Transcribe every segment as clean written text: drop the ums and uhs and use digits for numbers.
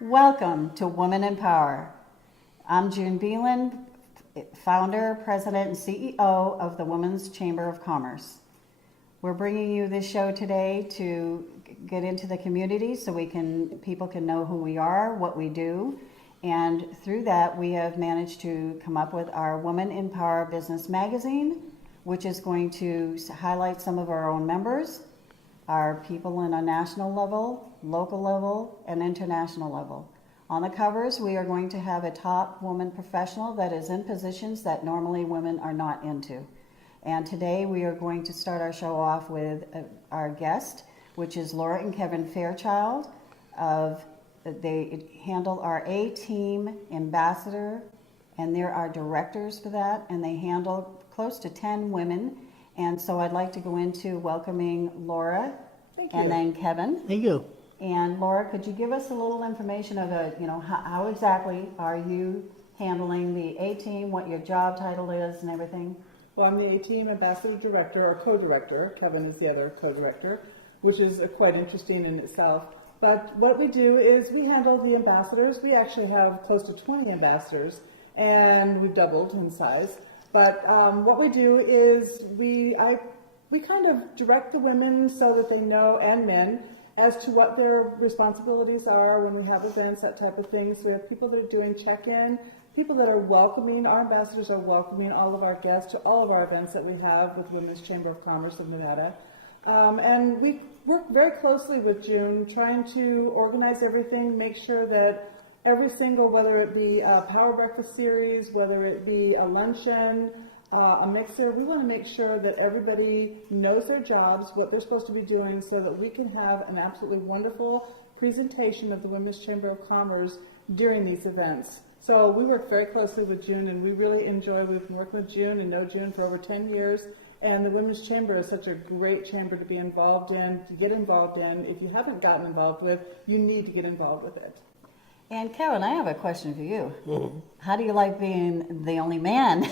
Welcome to Women in Power. I'm June Beland, founder, president, and CEO of the Women's Chamber of Commerce. We're bringing you this show today to get into the community so people can know who we are, what we do, and through that we have managed to come up with our Women in Power Business Magazine, which is going to highlight some of our own members, our people in a national level, local level, and international level. On the covers, we are going to have a top woman professional that is in positions that normally women are not into. And today we are going to start our show off with our guest, which is Laura Kevin Fairchild. They handle our ATEAM ambassador, and they're our directors for that, and they handle close to 10 women. And so I'd like to go into welcoming Laura. Thank you. And then Kevin. Thank you. And Laura, could you give us a little information of how exactly are you handling the ATEAM, what your job title is and everything? Well, I'm the ATEAM Ambassador Director, or Co-Director. Kevin is the other Co-Director, which is quite interesting in itself. But what we do is we handle the ambassadors. We actually have close to 20 ambassadors, and we've doubled in size. But what we do is we kind of direct the women so that they know, and men, as to what their responsibilities are when we have events, that type of thing. So we have people that are doing check-in, people that are welcoming. Our ambassadors are welcoming all of our guests to all of our events that we have with Women's Chamber of Commerce of Nevada. And we work very closely with June, trying to organize everything, make sure that every single, whether it be a Power Breakfast series, whether it be a luncheon, a mixer, we want to make sure that everybody knows their jobs, what they're supposed to be doing, so that we can have an absolutely wonderful presentation of the Women's Chamber of Commerce during these events. So we work very closely with June, and we really enjoy. We've been working with June and know June for over 10 years. And the Women's Chamber is such a great chamber to be involved in, to get involved in. If you haven't gotten involved with, you need to get involved with it. And Kevin, I have a question for you. Mm-hmm. How do you like being the only man?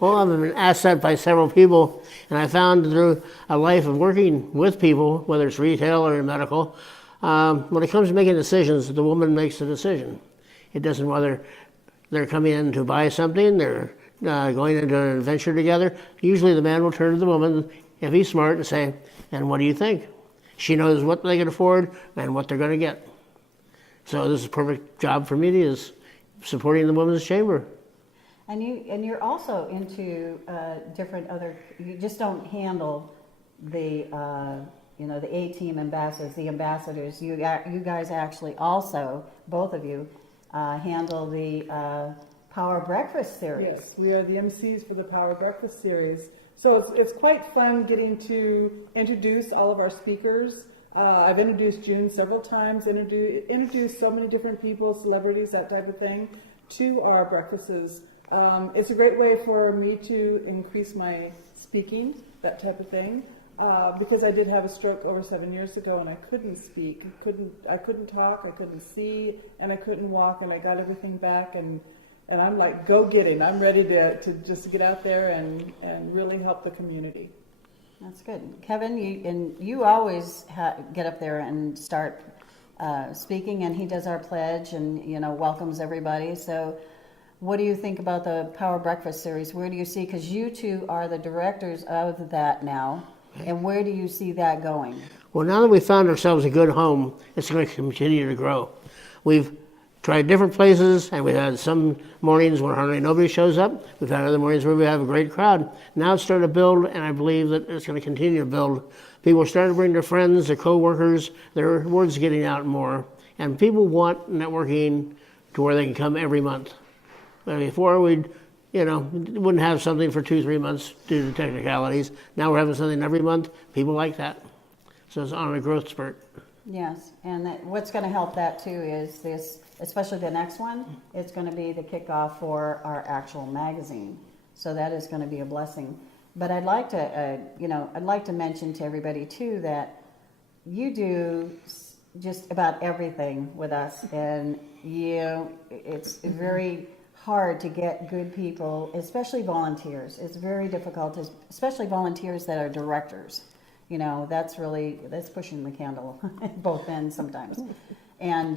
Well, I've been asked that by several people, and I found through a life of working with people, whether it's retail or medical, when it comes to making decisions, the woman makes the decision. It doesn't whether they're coming in to buy something, they're going into an adventure together. Usually the man will turn to the woman, if he's smart, and say, and what do you think? She knows what they can afford and what they're going to get. So this is a perfect job for me, is supporting the Women's Chamber. And you're also into different other. You just don't handle the the ATEAM ambassadors, the ambassadors. You guys actually also, both of you, handle the Power Breakfast series. Yes, we are the MCs for the Power Breakfast series. So it's quite fun getting to introduce all of our speakers. I've introduced June several times, introduced so many different people, celebrities, that type of thing, to our breakfasts. It's a great way for me to increase my speaking, that type of thing, because I did have a stroke over 7 years ago and I couldn't speak, I couldn't talk, I couldn't see, and I couldn't walk, and I got everything back, and I'm like, go getting. I'm ready to just get out there and really help the community. That's good. Kevin, you always get up there and start speaking, and he does our pledge and welcomes everybody. So what do you think about the Power Breakfast series? Where do you see, because you two are the directors of that now, and where do you see that going? Well, now that we've found ourselves a good home, it's going to continue to grow. We've tried different places, and we've had some mornings where hardly nobody shows up. We've had other mornings where we have a great crowd. Now it's starting to build, and I believe that it's going to continue to build. People are starting to bring their friends, their co-workers, their word's getting out more, and people want networking to where they can come every month. Before we'd, wouldn't have something for 2-3 months due to technicalities. Now we're having something every month. People like that. So it's on a growth spurt. Yes, and what's going to help that too is this, especially the next one, it's going to be the kickoff for our actual magazine. So that is going to be a blessing. But I'd like to, mention to everybody too that you do just about everything with us, and it's very hard to get good people, especially volunteers. It's very difficult, especially volunteers that are directors. You know, that's pushing the candle at both ends sometimes. And,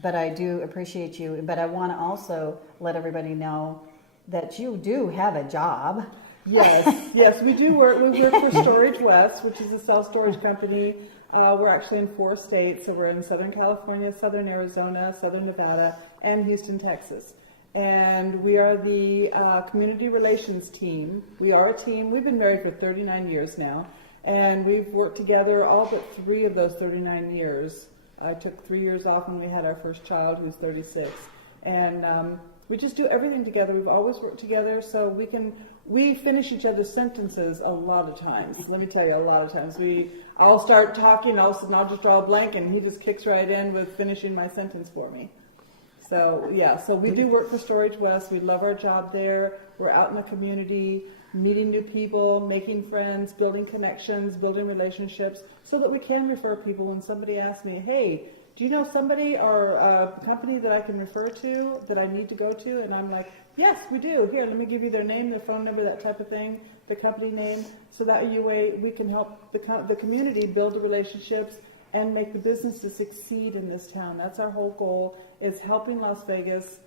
but I do appreciate you. But I want to also let everybody know that you do have a job. Yes, we do work. We work for Storage West, which is a self-storage company. We're actually in 4 states, so we're in Southern California, Southern Arizona, Southern Nevada, and Houston, Texas. And we are the community relations team. We are a team. We've been married for 39 years now, and we've worked together all but 3 of those 39 years. I took 3 years off when we had our first child, who's 36. And we just do everything together. We've always worked together, so we finish each other's sentences a lot of times. Let me tell you, a lot of times. I'll start talking, all of a sudden I'll just draw a blank, and he just kicks right in with finishing my sentence for me. So, yeah, so we do work for Storage West. We love our job there. We're out in the community, meeting new people, making friends, building connections, building relationships, so that we can refer people when somebody asks me, hey, do you know somebody or a company that I can refer to that I need to go to? And I'm like, yes, we do. Here, let me give you their name, their phone number, that type of thing, the company name, so that way we can help the community build the relationships and make the businesses succeed in this town. That's our whole goal, is helping Las Vegas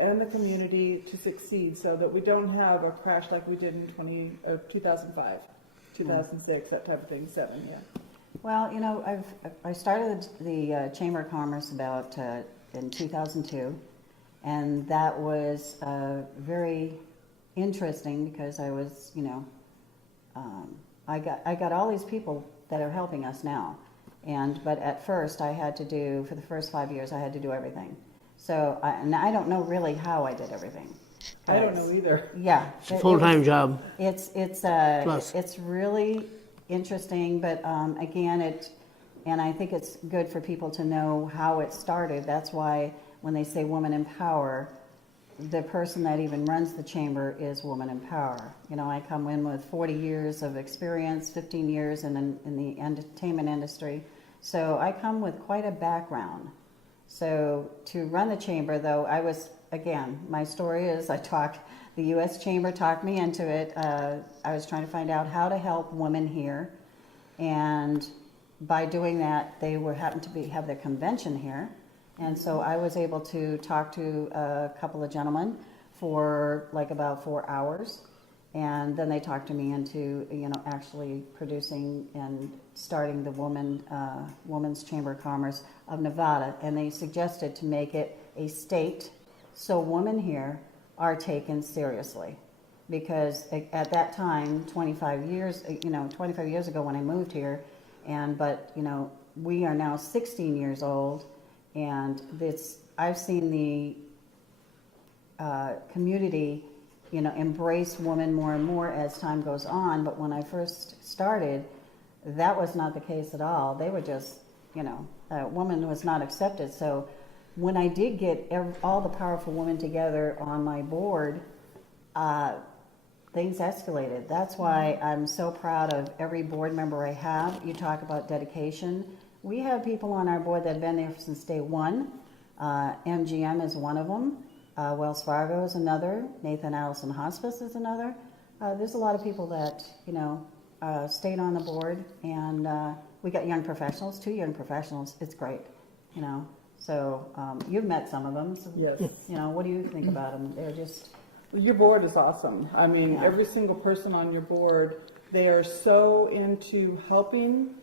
and the community to succeed so that we don't have a crash like we did in 2005, 2006, that type of thing, 7, yeah. Well, you know, I started the Chamber of Commerce about in 2002, and that was very interesting because I was, you know, I got all these people that are helping us now, but at first I had to do, for the first 5 years I had to do everything. So and I don't know really how I did everything. I don't know either. Yeah, It's a full-time job. It's really interesting, but again, and I think it's good for people to know how it started. That's why when they say Woman in Power, the person that even runs the chamber is Woman in Power. You know, I come in with 40 years of experience, 15 years in the entertainment industry, so I come with quite a background. So to run the chamber, though, my story is the U.S. Chamber talked me into it. I was trying to find out how to help women here, and by doing that, they happened to have their convention here, and so I was able to talk to a couple of gentlemen for like about 4 hours, and then they talked to me into, you know, actually producing and starting the Women's Chamber of Commerce of Nevada, and they suggested to make it a state so women here are taken seriously, because at that time, 25 years ago when I moved here, but you know, we are now 16 years old, and I've seen the community, you know, embrace women more and more as time goes on. But when I first started, that was not the case at all. They were just, you know, a woman was not accepted. So when I did get all the powerful women together on my board, things escalated. That's why I'm so proud of every board member I have. You talk about dedication. We have people on our board that have been there since day one. MGM is one of them. Wells Fargo is another. Nathan Allison Hospice is another. There's a lot of people that, you know, stayed on the board, and we got young professionals, 2 young professionals. It's great, you know. So you've met some of them. So, yes. You know, what do you think about them? They're just... Your board is awesome. I mean, yeah. Every single person on your board, they are so into helping,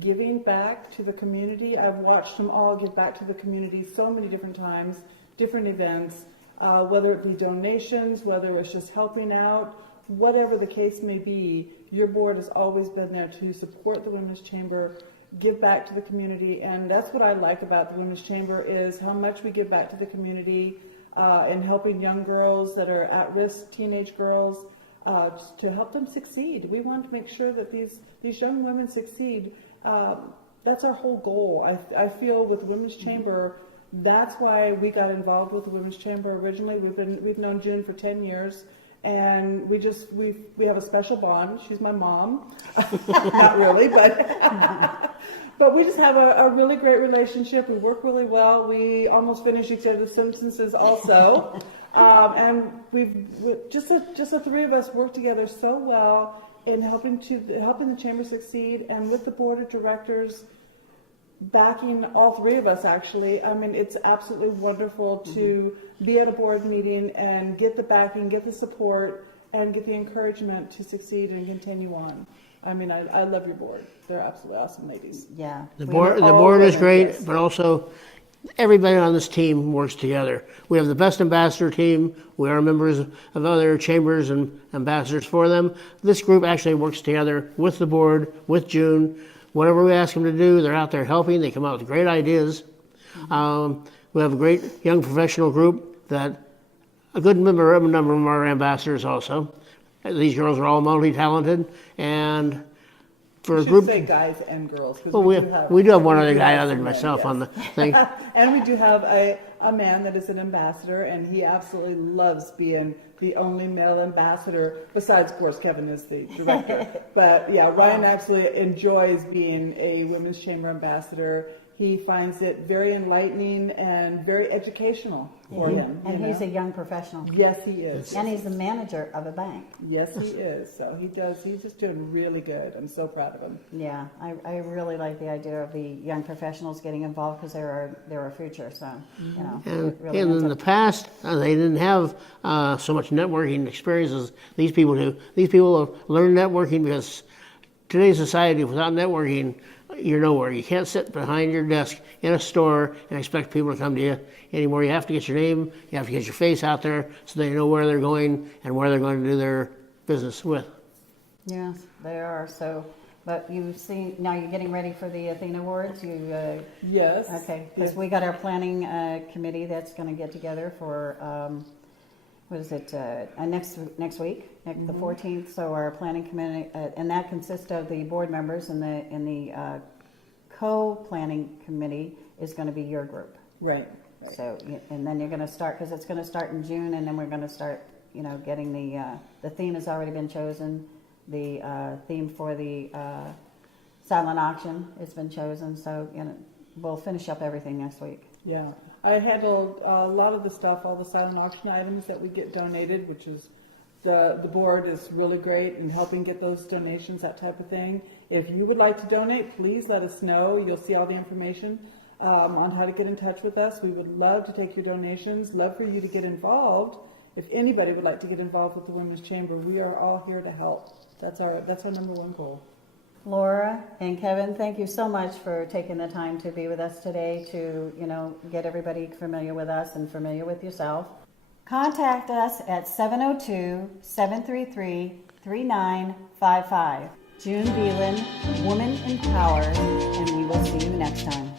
giving back to the community. I've watched them all give back to the community so many different times, different events, whether it be donations, whether it's just helping out, whatever the case may be. Your board has always been there to support the Women's Chamber, give back to the community, and that's what I like about the Women's Chamber, is how much we give back to the community in helping young girls that are at risk, teenage girls, to help them succeed. We want to make sure that these young women succeed. That's our whole goal. I feel with the Women's Chamber, that's why we got involved with the Women's Chamber originally. We've known June for 10 years. And we have a special bond. She's my mom. Not really, but we just have a really great relationship. We work really well. We almost finish each other's sentences also. And just the three of us work together so well in helping the chamber succeed, and with the board of directors backing all three of us, actually. I mean, it's absolutely wonderful to be at a board meeting and get the backing, get the support, and get the encouragement to succeed and continue on. I mean, I love your board. They're absolutely awesome ladies. Yeah. The board is women, great, yes. but also everybody on this team works together. We have the best ambassador team. We are members of other chambers and ambassadors for them. This group actually works together with the board, with June. Whatever we ask them to do, they're out there helping. They come out with great ideas. We have a great young professional group that a good number of them are ambassadors also. These girls are all multi-talented, and for a You should group, say guys and girls. 'Cause well, we do have one other guy other than myself on the thing. And we do have a man that is an ambassador, and he absolutely loves being the only male ambassador, besides, of course, Kevin is the director. But yeah, Ryan absolutely enjoys being a Women's Chamber ambassador. He finds it very enlightening and very educational for him. And he's a young professional. Yes, he is. And he's the manager of a bank. Yes, he is. So he's just doing really good. I'm so proud of him. Yeah, I really like the idea of the young professionals getting involved because they're our future. So, you know, it really And ends in the up- past, they didn't have so much networking experience as these people do. These people have learned networking because today's society, without networking, you're nowhere. You can't sit behind your desk in a store and expect people to come to you anymore. You have to get your name, you have to get your face out there so they know where they're going and where they're going to do their business with. Yes, they are. So, but you see, now you're getting ready for the Athena Awards. Yes. Okay, because we got our planning committee that's going to get together for what is it? Next week, the 14th. So our planning committee, and that consists of the board members, and the co-planning committee is going to be your group. Right. So, and then you're going to start, because it's going to start in June, and then we're going to start, getting the theme has already been chosen. The theme for the silent auction has been chosen. So, we'll finish up everything next week. Yeah, I handled a lot of the stuff, all the silent auction items that we get donated, which is the board is really great in helping get those donations, that type of thing. If you would like to donate, please let us know. You'll see all the information on how to get in touch with us. We would love to take your donations, love for you to get involved. If anybody would like to get involved with the Women's Chamber, we are all here to help. That's our number one goal. Laura and Kevin, thank you so much for taking the time to be with us today to, get everybody familiar with us and familiar with yourself. Contact us at 702-733-3955. June Beland, Woman Empowered, and we will see you next time.